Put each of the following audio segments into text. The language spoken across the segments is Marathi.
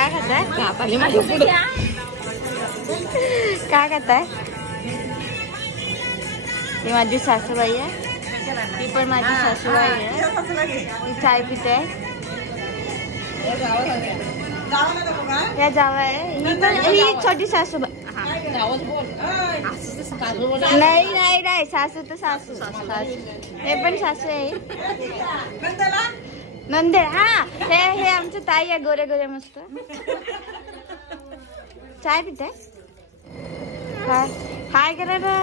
काय खाताय? काय खाताय? ही माझी सासूबाई आहे, ती पण माझी सासूबाई आहे. ही चाय पिते. या जावा आहे, ही छोटी सासूबाई. नाही नाही नाही, सासू तर सासू. हे पण सासू आहे. नंदे. हा, हे आमचं ताई आहे, गोरे गोरे मस्त. चाय पिते. हाय करा ना.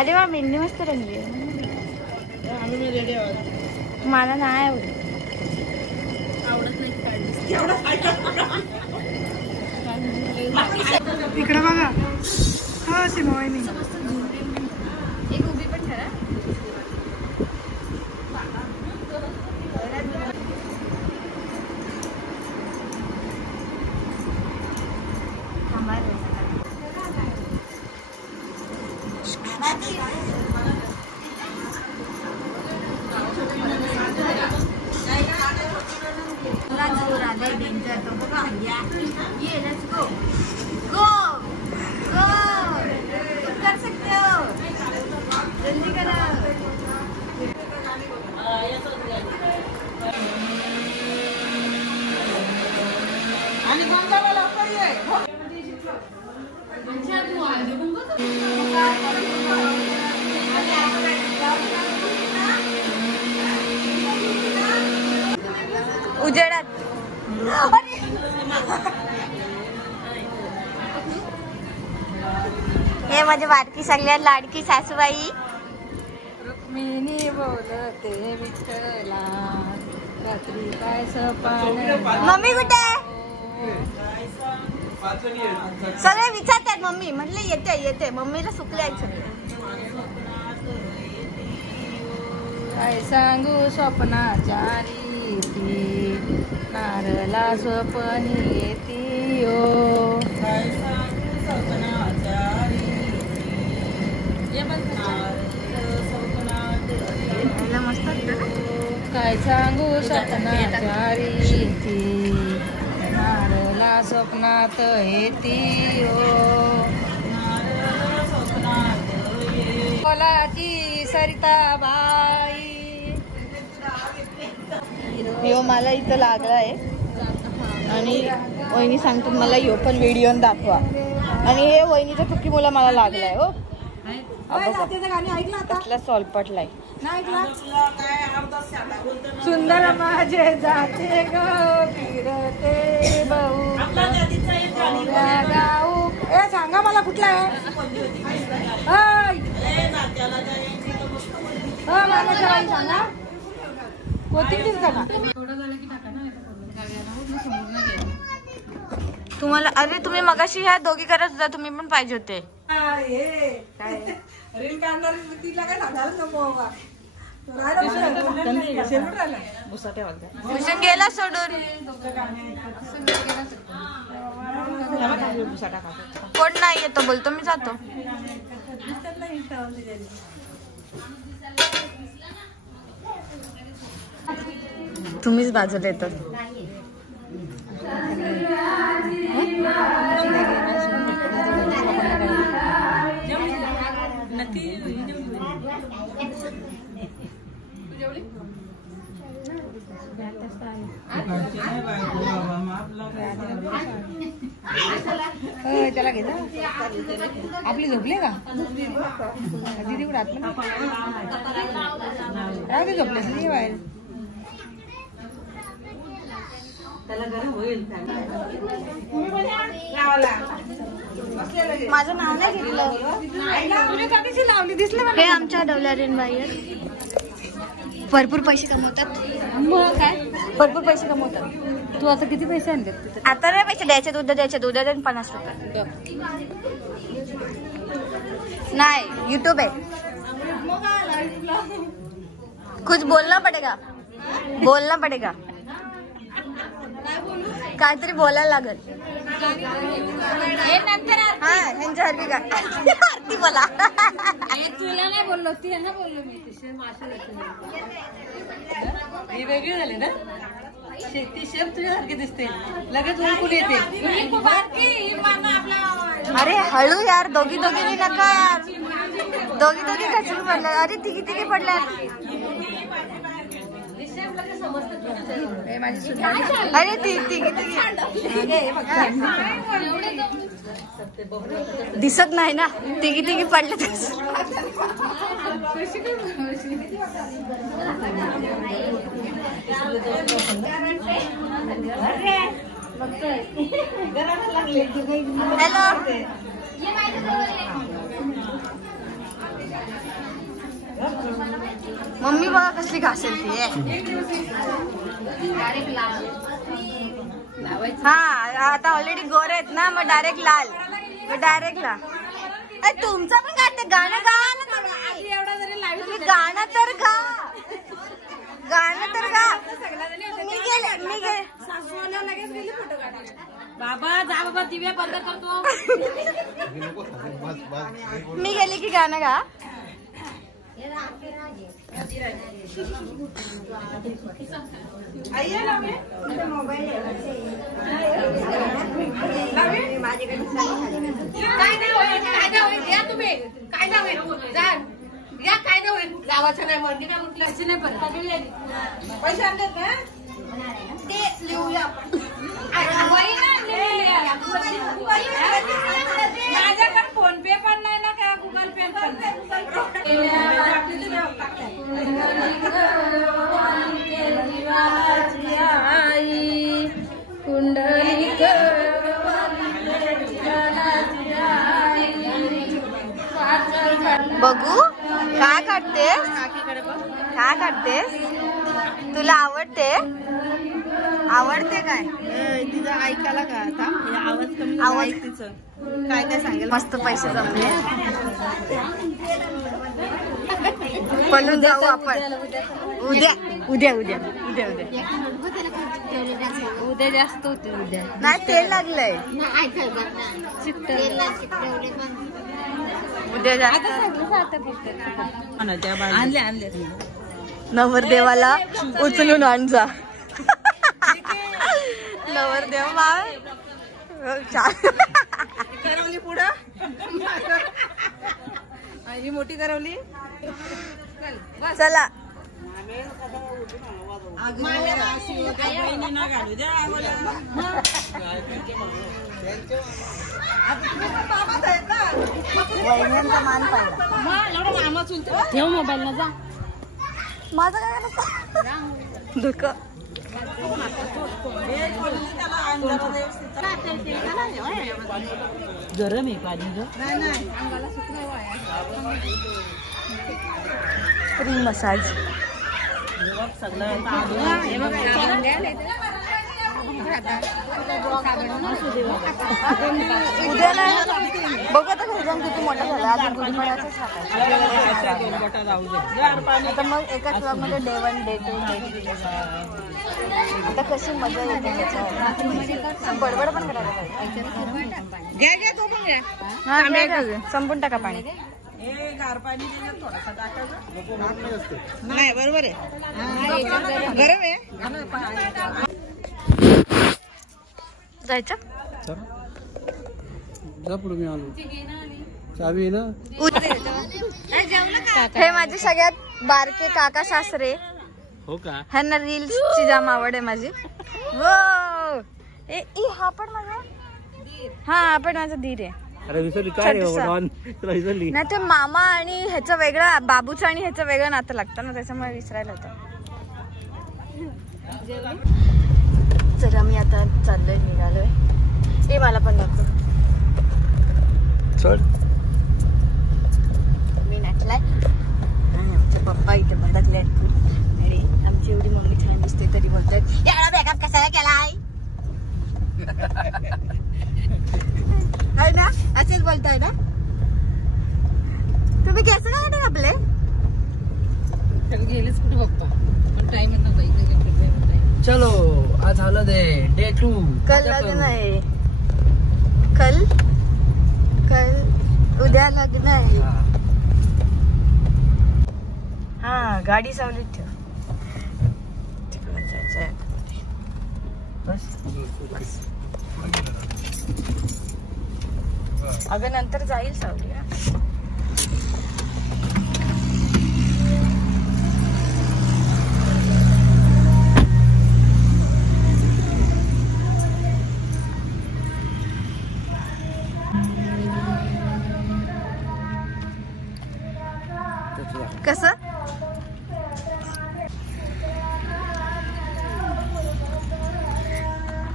अरे वा, मेहंदी मस्त रंगली आहे. मला नाही आवडत इकडे बघा. हा सीमावाहिनी. एक उभी पण ठरा. उजेडात. हे माझी बारकी सगळ्यात लाडकी सासूबाई. रुक्मिणी बोलते विठ्ठला, रात्री काय सपान. मम्मी कुठे? सगळे विचारतात मम्मी. म्हटलं येते येते. मम्मीला सुकल्याचं. काय सांगू स्वप्नाच्या रीती, नारला स्वप्नी येती ओ. मस्त. काय सांगू स्वप्नाच्या रीती, नारला स्वप्नात येती ओ. कोलाची सरिताबाई. यो मला इथं लागलाय आणि वहिनी सांगतात मला यो पण व्हिडिओ दाखवा. आणि हे वहिनीच्या चुकी मुलं मला लागलाय. हो, कसला सॉल्पटलाय. सुंदर माझे जाते ग फिरते भाऊ गाऊ. ए सांगा मला कुठला आहे. सांगा कोथिंबीर टाका. तुम्हाला. अरे तुम्ही मगाशी ह्या दोघी करत होता, तुम्ही पण पाहिजे होते. भूषण गेला सोडून. कोण नाही येतो बोलतो, मी जातो. तुम्हीच बाजूला येतात. त्याला घेता. आपली झोपले का दीदी कुठे आतलं राहते झोपले नाही बाहेर. माझं नाव नाही घेतलं. लावली दिसलं. हे आमच्या डवलारीन बाई भरपूर पैसे कमवतात. मग काय भरपूर पैसे कमवतात. तू आता किती पैसे आणले? आता नाही पैसे द्यायचे. उद्या द्यायचे. उद्या देईन 50 रुपये. नाही, यूट्यूब आहे. कुछ बोलना पडेगा. बोलना पडेगा. काहीतरी बोलायला लागल. हा, ह्यांच्या हरवी का आरती बोला. तुला नाही बोललो, त्यांना बोललो मी. वेगळी झाली ना. शेती शेप तुझ्यासारखी दिसते लगेच उलकून येते. अरे हळू यार, दोघी दोघींनी नका यार, दोघी दोघी कचून पडल्या. अरे तिघी तिघी पडल्या. अरे तिघी तिघी दिसत नाही ना, तिघी तिघी पडले. हॅलो मम्मी बघा कसली घासेल ती. हा आता ऑलरेडी गोरे आहेत ना, मग डायरेक्ट लाल, डायरेक्ट लाल. तुमचं पण गाते गाणं गा, गाणं तर गा, गाणं तर गा. मी गेले बाबा जा बाबा, दिव्या बंद करतो. मी गेली की गाणं गा. गावाचं नाही मंदिर काय उठल्याची नाही, पण पैसे आणले का ते लिहूया आपण. माझ्याकडे फोन पे पण नाही ना, काय गुगल पे पण नाही. बघू काय काढतेस, काय काढतेस, तुला आवडते, आवडते काय तिचं ऐकायला का आता आवाज कमी आवाज तिचं काय काय सांगेल. मस्त पैसे जमले. पळून जाऊ आपण उद्या उद्या उद्या उद्या उद्या उद्या जास्त होते. उद्या नाही तेल लागलंय उद्या जास्त. आणले आणले नवरदेवाला उचलून आण जा. नवरदेव करवली पुढं ही मोठी करवली. चला वहिन्यांचा मान पाहिला. ठेव मोबाईल ना, जा. माझं काय दुःख. गरम आहे पाणी फ्री मसाज. उद्या नाही बघू आता घरी जाऊन किती मोठा झाला. अजून गुढीपाडव्याचाच आता मग एकाच ब्लॉग मध्ये डे 1 डे 2 डे 3. आता कशी मजा येते त्याच्यावर. बडबड पण करायला पाहिजे. घ्या घ्या तो पण घ्या. हा संपून टाका पाणी. गार पाणी थोडासा टाकायचं नाही. बरोबर आहे, गरम आहे. जायचं मी आलो चावी ना. हे माझे सगळ्यात बारके काका सासरे. हो का. ह्यांना रील्सची जाम आवड आहे माझी. वो हा पण माझा, हा पण माझा धीर आहे. अरे विसरली काय विसरली. नाही ते मामा आणि ह्याचं वेगळं, बाबूचं आणि ह्याचं वेगळं नातं लागतं ना, त्याच्यामुळे विसरायला होतं. चला मी आता चाललोय, निघालोय. ते मला पण दाखव. चल मी नटलाय आणि आमचे पप्पा इथे म्हणतात लेट. आणि आमची एवढी मम्मी छान दिसते तरी बोलतात एवढा मेकअप कशाला केलाय. है ना, असेच बोलताय ना तुम्ही. केस काय वाटत आपले गेलेच कुठे पप्पा, पण टाइम नव्हता. चलो आज झालं दे डे 2. कल लग्न आहे. कल उद्या लग्न आहे. हा गाडी सावलीत ठेव. तिकडून जायचंय. अगं नंतर जाईल सावली. कसं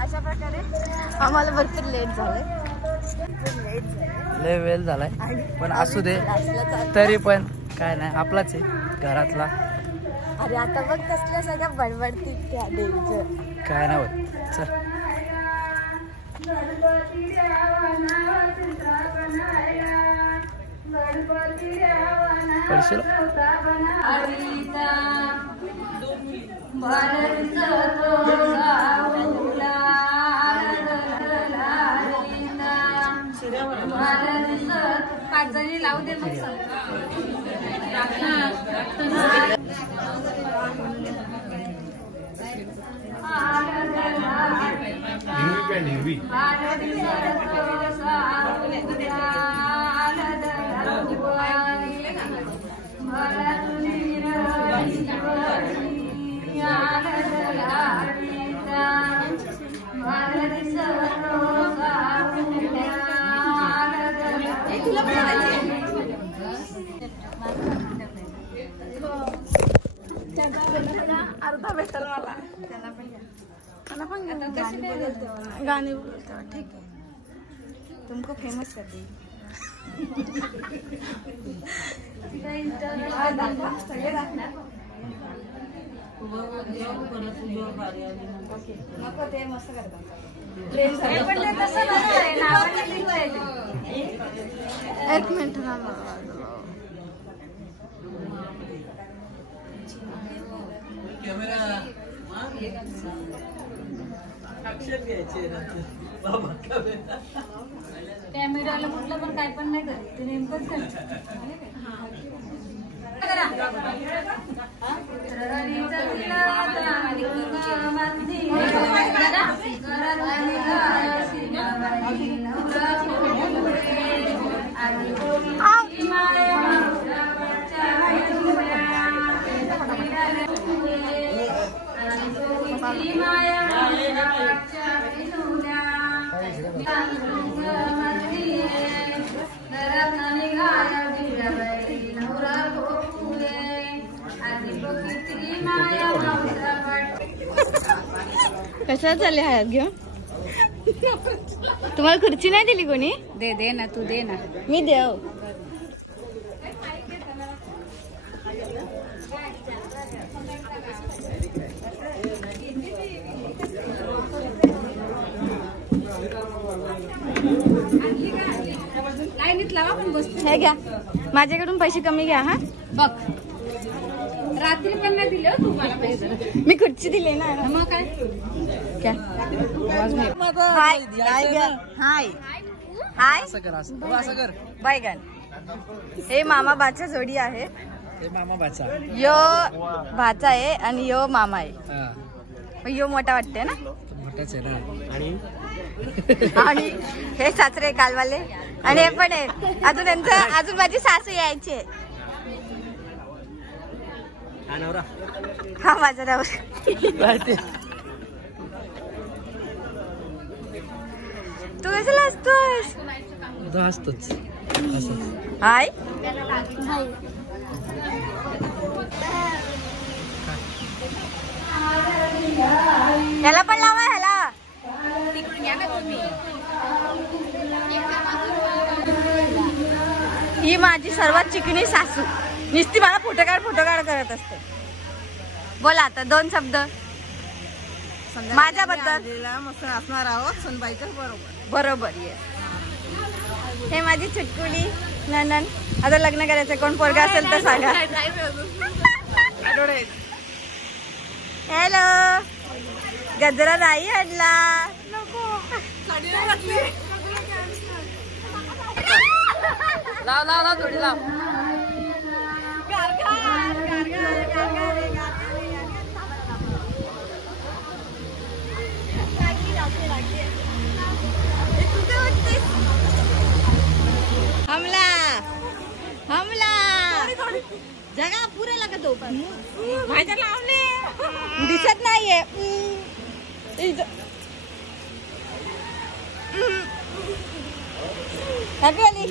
अशा प्रकारे आम्हाला भरपूर लेट झालंय. लय वेळ झालाय पण असू दे तरी पण काय नाही आपलाच आहे घरातला. अरे आता बघ कसल्या सगळ्या बडबडतील त्या देवीचं. काय नाही होत चल. पडशील पाचजणी लावू दे मग. अर्धा भेटल मला. त्याला पण गाणे बोलतो. ठीक है तुमको फेमस कर देगी. नको ते मस्त करतात. एक मिनिट ना कॅमेराला कुठलं पण काय पण नाही करत ते नेमकंच कशा चालले हात घेऊन. तुम्हाला खुर्ची नाही दिली कोणी. दे दे ना तू दे ना. मी देव. हे घ्या माझ्याकडून पैसे कमी घ्या. हा बघ रात्री पण नाही दिले तुम्हाला पैसे. मी खुर्ची दिली ना. मग काय हाय हाय हाय असं कर असं कर. बैगन हे मामा बाच्या जोडी आहे. हे मामा बाचा यो भाचा आहे आणि यो मामा आहे. हा यो मोठा वाटते ना. मोठाच आहे ना. आणि हे सासरे कालवाले आणि हे पण आहे. अजून यांचं अजून माझी सासू यायची. हा माझा नवरा. तू कशाला हसतोस. हसतोच हाय ह्याला पण लावा. ह्याला ही माझी सर्वात चिकणी सासू. नुसती मला फोटो काढ करत असते. बोला आता 2 शब्द माझ्याबद्दल. मस्त असणार आहोत सुनबाईचं बरोबर बरोबर ये. हे माझी चुटकुली ननन. आता लग्न करायचं कोण पोरगा असेल तर सांगा. हॅलो गजरा नाही आणला. लाव थोडी लाव. हमला हमला जगा पुरे लागत माझ्या लावले दिसत नाहीये हॅपी आली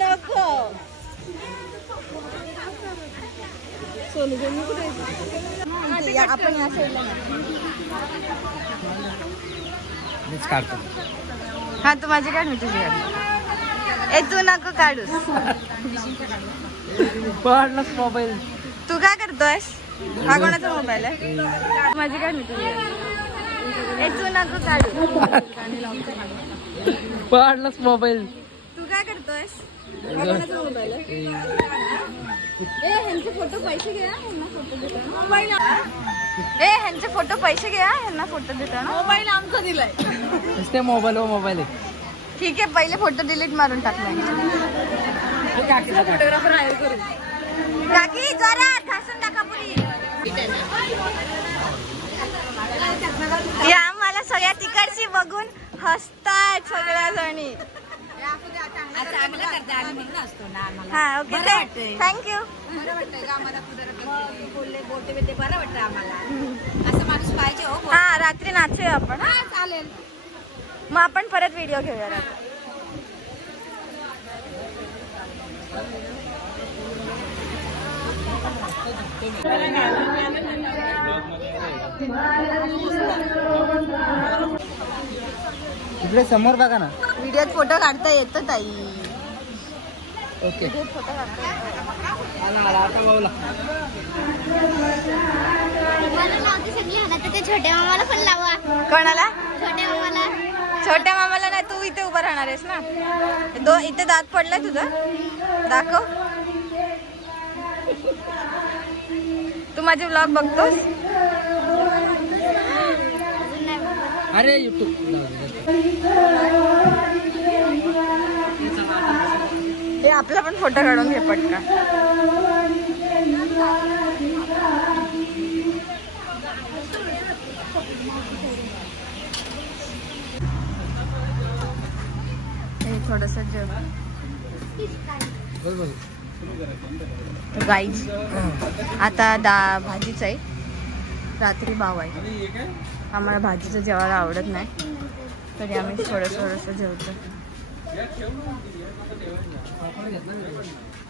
नको सोनू कुठे आपण या साईडला काढतो. हा तू माझी काढ मी तुझी काढ. ए तू नको काढूस पडलाच मोबाईल. तू काय करतोयस? हा कोणाचा मोबाईल आहे? माझी काढ मी तुझी काढ. ए तू नको काढू पडलाच मोबाईल. तू काय करतोयस? हा कोणाचा मोबाईल आहे? ए ह्यांचे फोटो पैसे घ्या ह्यांना फोटो देताना मोबाईल. ए ह्यांचे फोटो पैसे घ्या ह्यांना फोटो देताना मोबाईल आमचा दिलाय. नुसते मोबाईल व मोबाईल आहे. ठीक आहे पहिले फोटो डिलीट मारून टाकलाय. फोटोग्राफर हायर करू. काकी जोरात घासून टाका पुरी. या मला सगळ्या तिकडची बघून हसतायत सगळ्या जणी. हा ओके थँक्यू. हा रात्री नाचूया आपण. चालेल मग आपण परत व्हिडिओ घेऊया रात्री. इकडे समोर बघा ना. व्हिडिओत फोटो काढता येतो ताई. ओके फोटो काढता छोट्या मामाला पण लावा. कोणाला? छोट्या मामाला. छोट्या मामाला नाही तू इथे उभं राहणार आहेस ना. इथे दात पडलाय तुझा दाखव. तू माझे व्लॉग बघतोस? अरे युट्यूब हे आपला पण फोटो काढून घे पटका. थोडस जेव गाईज. आता भाजीच आहे. रात्री भाव आहे. आम्हाला भाजीचं जेवायला आवडत नाही तरी आम्ही थोडंसं जेवतो.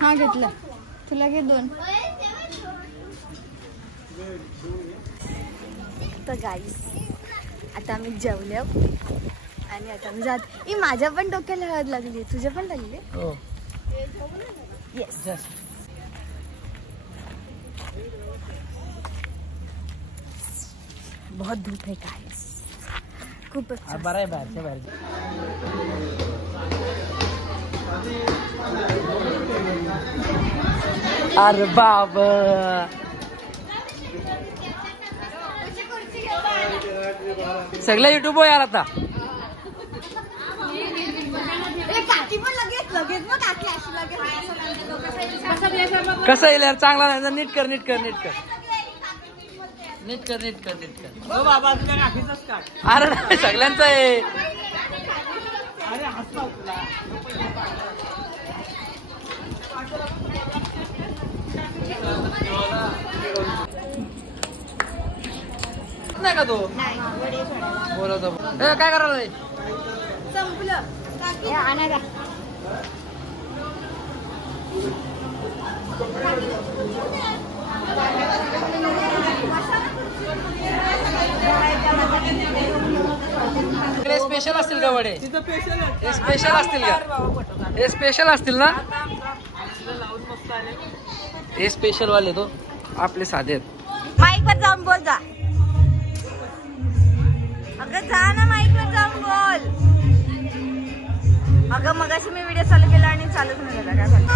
हा घेतलं. तुला घे 2. तर गाईज आता आम्ही जेवलो आणि आता मी जात. माझ्या पण डोक्याला हळद लागली. तुझ्या पण लागली? हो येस. बहुत धूप है गाइस. खूपच बरं आहे बाहेरच्या बाहेर. अरे बाबा सगळं युट्यूब वर यार आता. कसं येईल यार? चांगला नाही. नीट कर नीट कर नीट कर नीट कर नीट कर नीट कर. बाबा अरे नाही सगळ्यांचं आहे. नाही का तो बोलवतो. काय करायला संपलं. स्पेशल असतील का वडे? स्पेशल असतील का? हे स्पेशल असतील ना? हे स्पेशल वाले तो आपले साधे आहेत. माईक वर जाऊन बोल जा. अगं जा ना माईक वर जाऊन बोल. अगं मगाशी मी व्हिडिओ चालू केला आणि चालूच नाही झाला. काय झालं?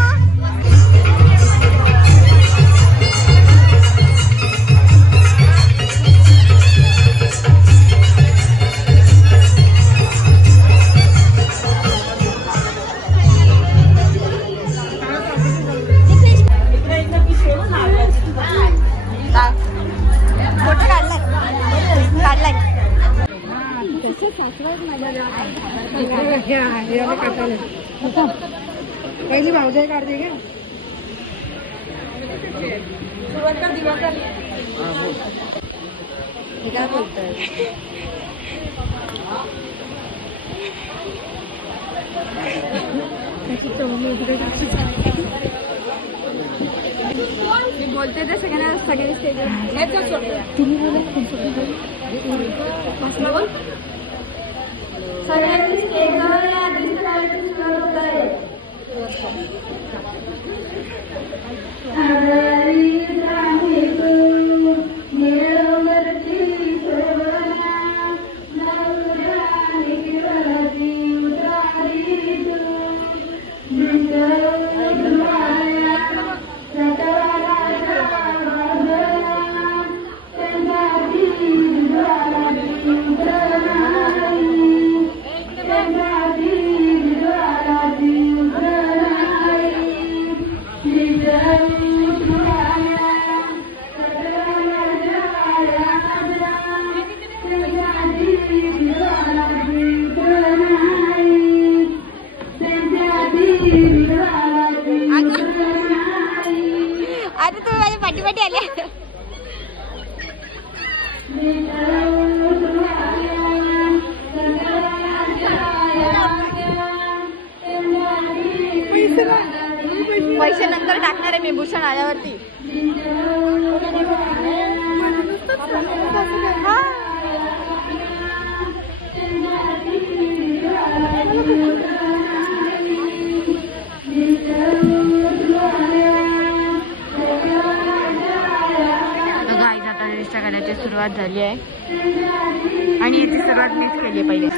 फोटो काढलाय. पहिली भावजाई काढते का काय बोलतोय मी बोलते ते सगळे आता तुम्ही माझ्या पाठीपाठी आले. पैसे नंतर टाकणार आहे मी भूषण आल्यावरती. करण्याची सुरुवात झाली आहे आणि याची सुरुवात मीच केली आहे पहिले.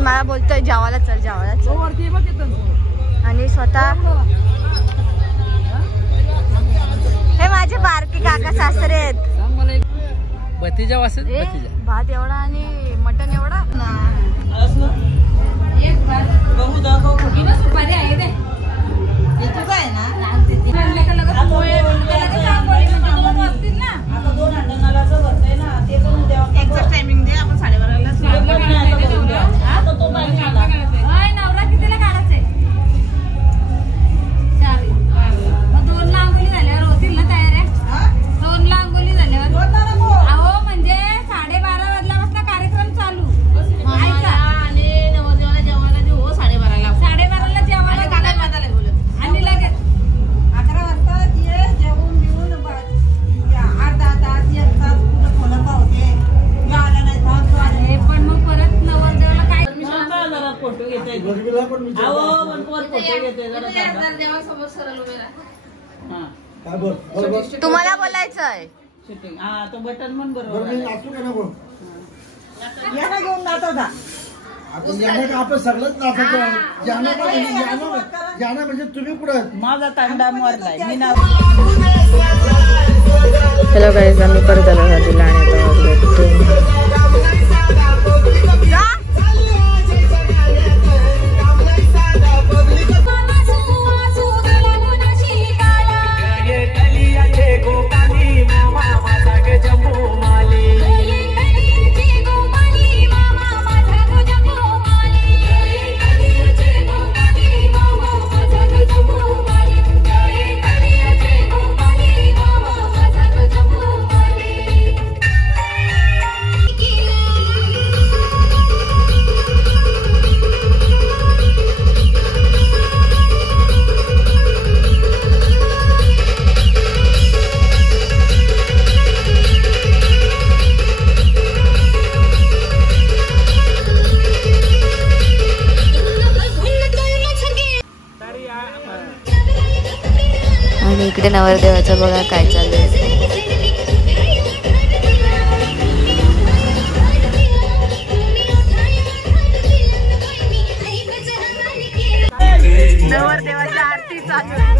मला बोलतोय जेवायला चल जेवायला चल. आणि स्वतः हे माझे बारके काका सासरे आहेत. भतीजा वासत भतीजा भात एवढा आणि मटन एवढा. सुपारी आहे रे आहे ना. टायमिंग दे आपण 12:30 नवरा कितीला काढायचंय. मग 2 लांबोली झाल्यावर होतील ना तयार आहे. 2 लांबोली झाल्यावर अहो म्हणजे 12:30 वाजल्यापासून कार्यक्रम चालू. आणि नवरदेवाला जेवायला देऊ 12:30ला. 12:30ला जेवायला काय माझ्याला बोलत आणि लगेच 11 वाजता ये जेवून घेऊन 8-10 तास 1 तास कुठं खोला पावते आला नाही थांबतो. पण मग परत नवरदेवाला काय फोटो घेते. तुम्हाला बोलायचं आहे शूटिंग हा तो बटन म्हण बरोबर बरं मी नाचू का नको याला घेऊन नाचवता आपण यानं आपण सगळंच नाचतो यानं म्हणजे तुम्ही कुठं माझा तांडा मोरलाय मी नाव हॅलो गाईज आम्ही परत आलो नदीला आणि आता वाजले आणि इकडे नवरदेवाचं बघा काय चाललंय. नवरदेवाची आरती चालू.